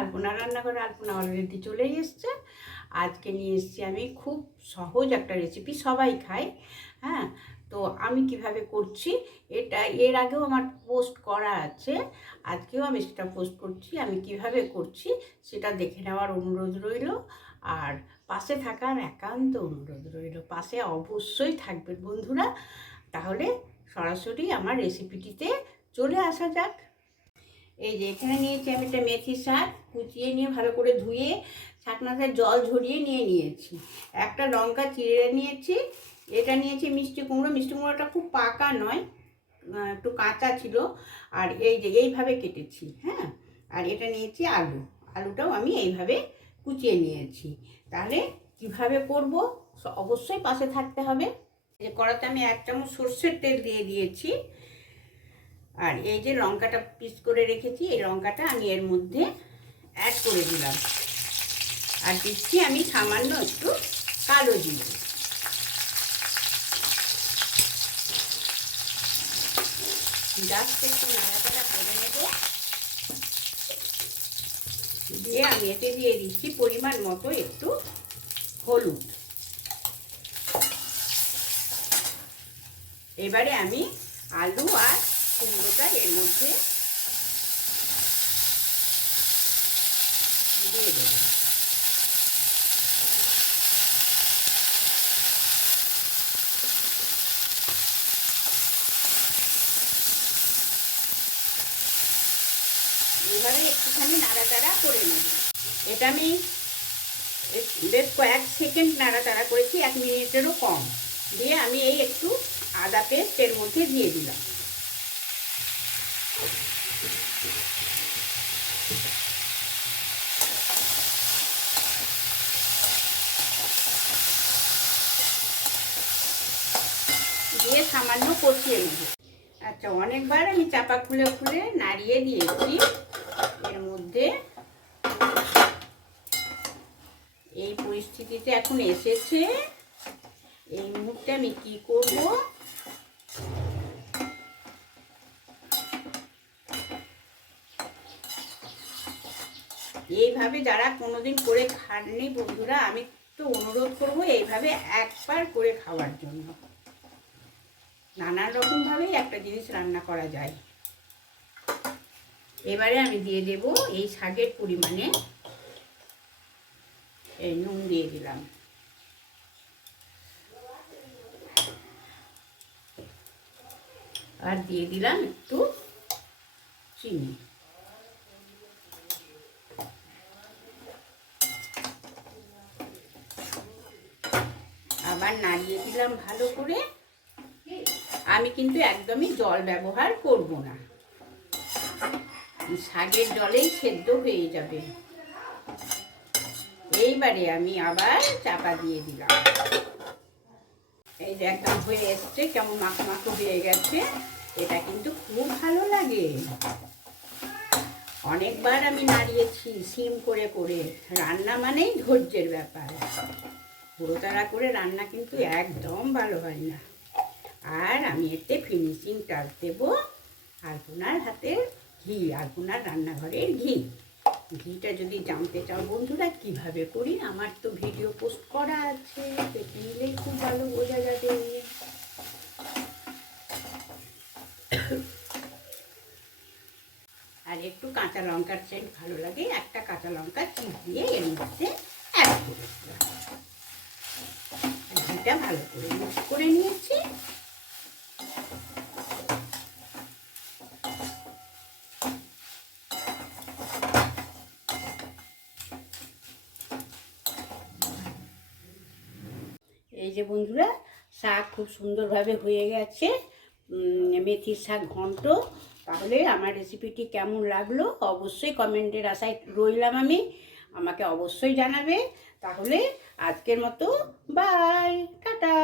আলপনা রান্নাঘরে। আলপনা অলরেডি চলেই এসছে। আজকে নিয়ে এসেছি আমি খুব সহজ একটা রেসিপি, সবাই খায়। হ্যাঁ, তো আমি কিভাবে করছি এটা এর আগেও আমার পোস্ট করা আছে, আজকেও আমি সেটা পোস্ট করছি। আমি কিভাবে করছি সেটা দেখে নেওয়ার অনুরোধ রইল, আর পাশে থাকার একান্ত অনুরোধ রইল। পাশে অবশ্যই থাকবেন বন্ধুরা। তাহলে সরাসরি আমার রেসিপিটিতে চলে আসা যাক। এই যে এখানে নিয়েছি আমি একটা মেথি শাক, কুচিয়ে নিয়ে ভালো করে ধুয়ে ছাকনাতে জল ঝরিয়ে নিয়েছি। একটা লঙ্কা চিড়ে নিয়েছি। এটা নিয়েছি মিষ্টি কুমড়ো। মিষ্টি কুমড়োটা খুব পাকা নয়, একটু কাঁচা ছিল। আর এই যে এইভাবে কেটেছি। হ্যাঁ, আর এটা নিয়েছি আলু। আলুটাও আমি এইভাবে কুচিয়ে নিয়েছি। তাহলে কিভাবে করব অবশ্যই পাশে থাকতে হবে। এই যে কড়াতে আমি 1 চামচ সর্ষের তেল দিয়ে দিয়েছি। আর এই যে লঙ্কাটা পিস করে রেখেছি, এই লঙ্কাটা আমি এর মধ্যে অ্যাড করে দিলাম। আর দিচ্ছি আমি সামান্য একটু কালো জিরে। জাস্ট একটু নাড়াচাড়া করে নেব। দিয়ে আমি এতে দিয়ে দিচ্ছি পরিমাণ মতো একটু হলুদ। এবারে আমি আলু আর কুমড়োটা এর মধ্যে দিয়ে দেব। এইভাবে একটুখানি নাড়াচাড়া করে নেব। এটা আমি বেশ কয়েক সেকেন্ড নাড়াচাড়া করেছি, 1 মিনিটেরও কম। দিয়ে আমি এই একটু আদা পেস্ট এর মধ্যে দিয়ে দিলাম। দিয়ে সামান্য কষিয়ে নেব। আচ্ছা, অনেকবার আমি চাপা খুলে খুলে নাড়িয়ে দিয়েছি। এর মধ্যে এই পরিস্থিতিতে এখন এসেছে। এই মুহূর্তে আমি কি করব, এইভাবে যারা কোনোদিন করে খাননি বন্ধুরা, আমি তো অনুরোধ করব এইভাবে একবার করে খাওয়ার জন্য। নানান রকমভাবেই একটা জিনিস রান্না করা যায়। এবারে আমি দিয়ে দেব এই শাকের পরিমাণে এই নুন দিয়ে দিলাম। আর দিয়ে দিলাম একটু চিনি। আবার নাড়িয়ে দিলাম ভালো করে। আমি কিন্তু একদমই জল ব্যবহার করব না, শাকের জলেই সেদ্ধ হয়ে যাবে। এইবারে আমি আবার চাপা দিয়ে দিলাম। এই যে একদম হয়ে এসছে, কেমন মাখো মাখো হয়ে গেছে। এটা কিন্তু খুব ভালো লাগে। অনেকবার আমি নাড়িয়েছি সিম করে করে। রান্না মানেই ধৈর্যের ব্যাপার। পুরোতাড়া করে রান্না কিন্তু একদম ভালো হয় না। আর আমি এতে ফিনিশিং টাচ দেবো আলপনার হাতের ঘি, আলপনার রান্নাঘরের ঘি। ঘিটা যদি জানতে চাও বন্ধুরা কিভাবে করি, আমার তো ভিডিও পোস্ট করা আছে, দেখে নিলেই খুব ভালো বোঝা যাবে। আর একটু কাঁচা লঙ্কার সেন্ট ভালো লাগে, একটা কাঁচা লঙ্কা চিবিয়ে এর মধ্যে অ্যাড করে দিলাম। ঘিটা ভালো করে মিক্স করে নিয়েছি। এই যে বন্ধুরা, শাক খুব সুন্দরভাবে হয়ে গেছে, মেথির শাক ঘন্ট। তাহলে আমার রেসিপিটি কেমন লাগলো অবশ্যই কমেন্টের আশায় রইলাম আমি। আমাকে অবশ্যই জানাবে। তাহলে আজকের মতো বাই, টাটা।